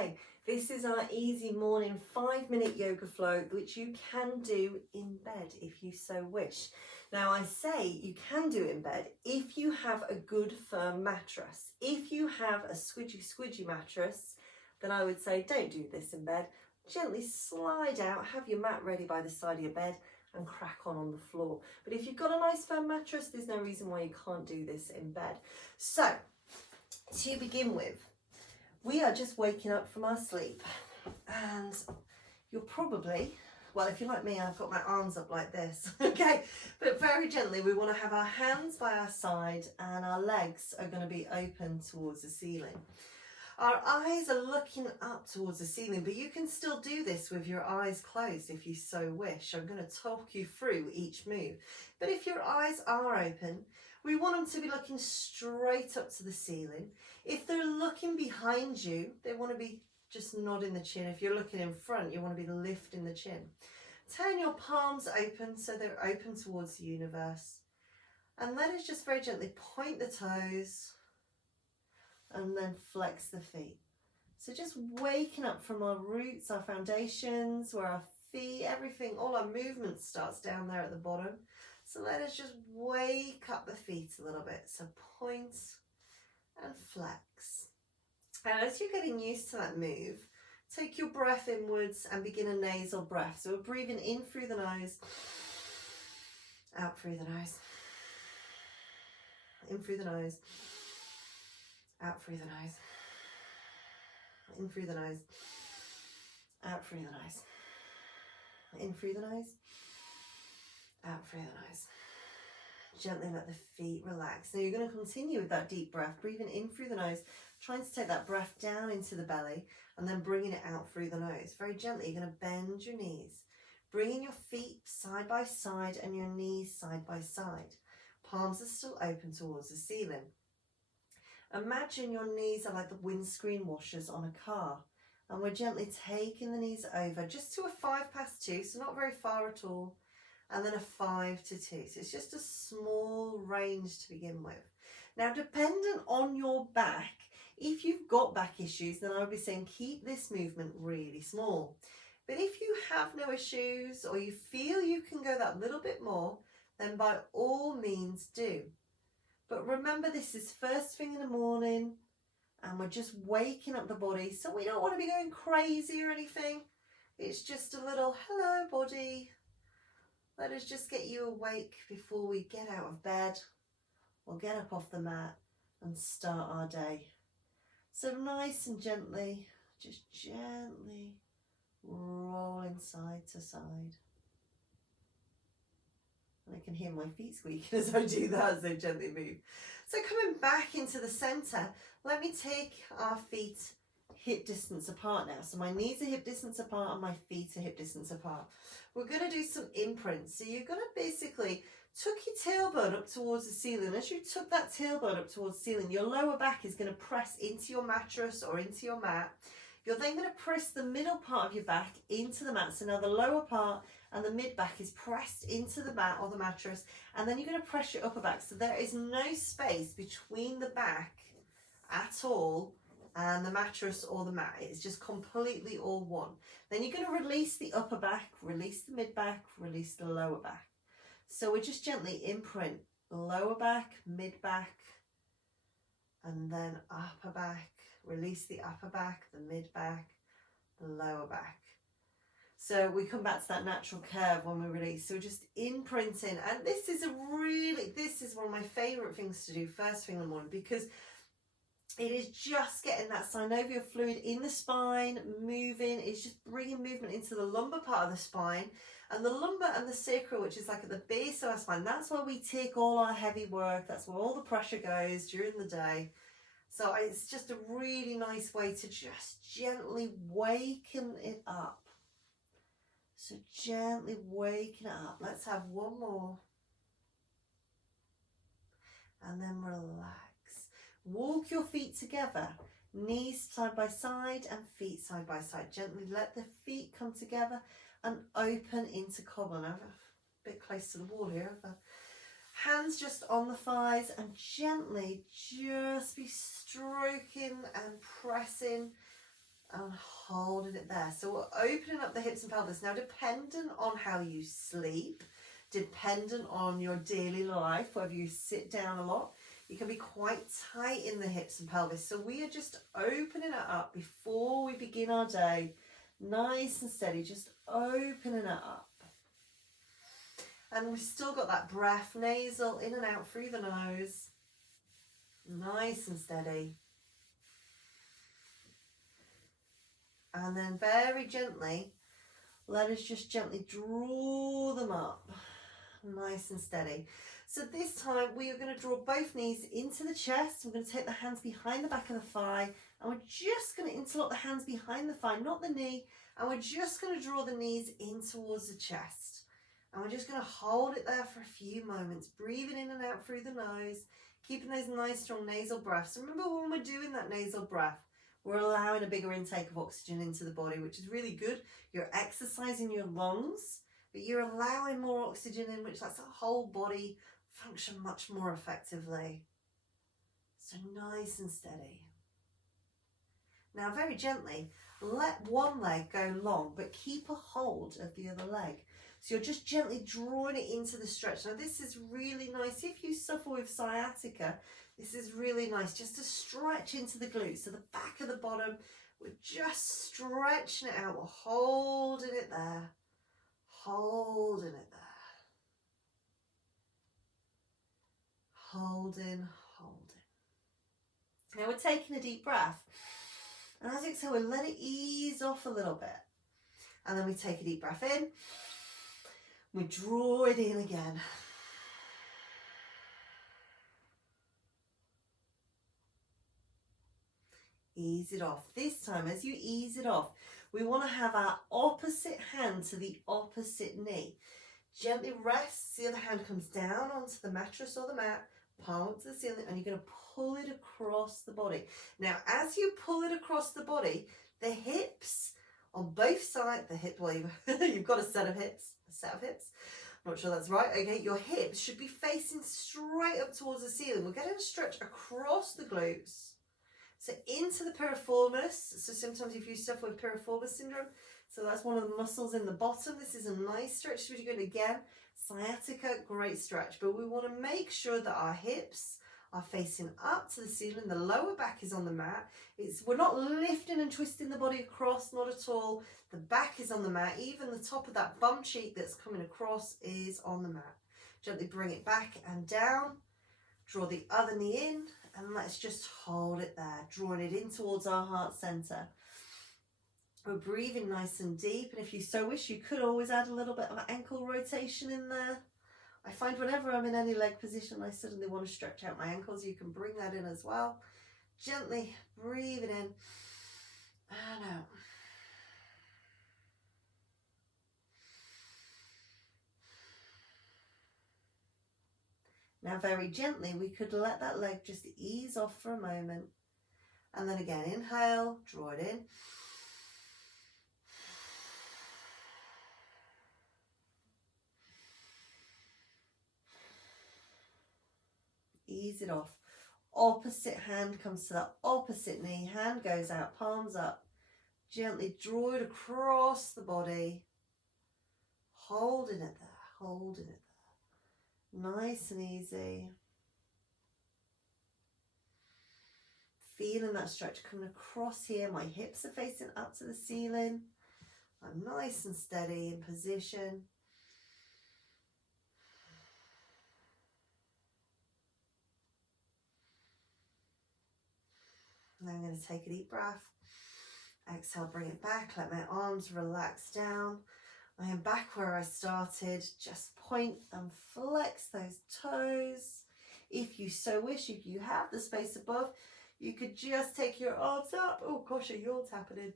Hi, this is our easy morning 5-minute yoga flow, which you can do in bed if you so wish. Now I say you can do it in bed if you have a good firm mattress. If you have a squidgy mattress, then I would say don't do this in bed. Gently slide out, have your mat ready by the side of your bed and crack on the floor. But if you've got a nice firm mattress, there's no reason why you can't do this in bed. So, to begin with, we are just waking up from our sleep, and you're probably, well, if you're like me, I've got my arms up like this, okay? But very gently, we want to have our hands by our side and our legs are going to be open towards the ceiling. Our eyes are looking up towards the ceiling, but you can still do this with your eyes closed if you so wish. I'm going to talk you through each move. But if your eyes are open, we want them to be looking straight up to the ceiling. If they're looking behind you, they want to be just nodding the chin. If you're looking in front, you want to be lifting the chin. Turn your palms open so they're open towards the universe. And let us just very gently point the toes and then flex the feet. So just waking up from our roots, our foundations, where our feet, everything, all our movement starts down there at the bottom. So let us just wake up the feet a little bit. So point and flex. And as you're getting used to that move, take your breath inwards and begin a nasal breath. So we're breathing in through the nose, out through the nose, in through the nose, out through the nose, in through the nose, out through the nose, in through the nose, out through the nose. Gently let the feet relax. Now you're going to continue with that deep breath, breathing in through the nose, trying to take that breath down into the belly and then bringing it out through the nose. Very gently, you're going to bend your knees, bringing your feet side by side and your knees side by side. Palms are still open towards the ceiling. Imagine your knees are like the windscreen washers on a car, and we're gently taking the knees over just to a 5 past 2, so not very far at all, and then a 5 to 2. So it's just a small range to begin with. Now, dependent on your back, if you've got back issues, then I would be saying keep this movement really small. But if you have no issues or you feel you can go that little bit more, then by all means do. But remember, this is first thing in the morning and we're just waking up the body, so we don't want to be going crazy or anything. It's just a little hello body. Let us just get you awake before we get out of bed or get up off the mat and start our day. So nice and gently, just gently rolling side to side. And I can hear my feet squeaking as I do that, as they gently move. So coming back into the center, let me take our feet hip distance apart now. So my knees are hip distance apart and my feet are hip distance apart. We're going to do some imprints. So you're going to basically tuck your tailbone up towards the ceiling. As you tuck that tailbone up towards the ceiling, your lower back is going to press into your mattress or into your mat. You're then going to press the middle part of your back into the mat. So now the lower part and the mid back is pressed into the mat or the mattress, and then you're going to press your upper back. So there is no space between the back at all and the mattress or the mat. It's just completely all one. Then you're going to release the upper back, release the mid back, release the lower back. So we just gently imprint lower back, mid back, and then upper back. Release the upper back, the mid back, the lower back. So we come back to that natural curve when we release. So we're just imprinting, and this is one of my favorite things to do first thing in the morning, because it is just getting that synovial fluid in the spine, moving. It's just bringing movement into the lumbar part of the spine. And the lumbar and the sacral, which is like at the base of our spine, that's where we take all our heavy work. That's where all the pressure goes during the day. So it's just a really nice way to just gently waken it up. So gently waken it up. Let's have one more. And then relax. Walk your feet together, knees side by side and feet side by side. Gently let the feet come together and open into cobble. Now, a bit close to the wall here. Hands just on the thighs and gently just be stroking and pressing and holding it there. So we're opening up the hips and pelvis. Now, dependent on how you sleep, dependent on your daily life, whether you sit down a lot, you can be quite tight in the hips and pelvis. So we are just opening it up before we begin our day. Nice and steady, just opening it up. And we've still got that breath, nasal, in and out through the nose. Nice and steady. And then very gently, let us just gently draw them up. Nice and steady. So this time we are going to draw both knees into the chest. We're going to take the hands behind the back of the thigh. And we're just going to interlock the hands behind the thigh, not the knee. And we're just going to draw the knees in towards the chest. And we're just going to hold it there for a few moments, breathing in and out through the nose, keeping those nice strong nasal breaths. Remember, when we're doing that nasal breath, we're allowing a bigger intake of oxygen into the body, which is really good. You're exercising your lungs, but you're allowing more oxygen in, which lets the whole body function much more effectively. So nice and steady. Now, very gently, let one leg go long, but keep a hold of the other leg. So you're just gently drawing it into the stretch. Now this is really nice. If you suffer with sciatica, this is really nice just to stretch into the glutes. So the back of the bottom, we're just stretching it out. We're holding it there. Holding it there. Holding. Now we're taking a deep breath. And as you exhale, we let it ease off a little bit. And then we take a deep breath in. We draw it in again. Ease it off. This time, as you ease it off, we want to have our opposite hand to the opposite knee. Gently rest. The other hand comes down onto the mattress or the mat, palm to the ceiling, and you're going to pull it across the body. Now, as you pull it across the body, the hips on both sides, you've got a set of hips. I'm not sure that's right. Okay, your hips should be facing straight up towards the ceiling. We're going to stretch across the glutes. So into the piriformis. So sometimes if you suffer with piriformis syndrome, so that's one of the muscles in the bottom. This is a nice stretch. So you're good again. Sciatica, great stretch. But we want to make sure that our hips are facing up to the ceiling. The lower back is on the mat. We're not lifting and twisting the body across, not at all. The back is on the mat. Even the top of that bum cheek that's coming across is on the mat. Gently bring it back and down. Draw the other knee in, and let's just hold it there, drawing it in towards our heart center. We're breathing nice and deep, and if you so wish, you could always add a little bit of ankle rotation in there. I find whenever I'm in any leg position, I suddenly want to stretch out my ankles. You can bring that in as well. Gently breathing in and out. Now very gently, we could let that leg just ease off for a moment. And then again, inhale, draw it in. Ease it off. Opposite hand comes to that opposite knee. Hand goes out, palms up. Gently draw it across the body. Holding it there, holding it there. Nice and easy. Feeling that stretch coming across here. My hips are facing up to the ceiling. I'm nice and steady in position. Now I'm going to take a deep breath. Exhale, bring it back. Let my arms relax down. I am back where I started. Just point and flex those toes. If you so wish, if you have the space above, you could just take your arms up. Oh gosh, a yawn's happening.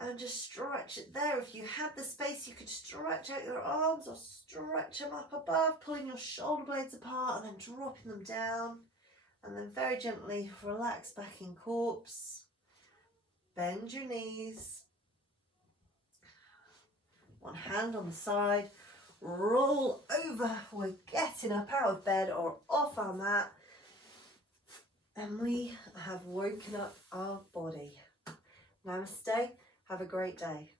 And just stretch it there. If you had the space, you could stretch out your arms or stretch them up above, pulling your shoulder blades apart and then dropping them down. And then very gently relax back in corpse. Bend your knees. One hand on the side. Roll over. We're getting up out of bed or off our mat. And we have woken up our body. Namaste. Have a great day.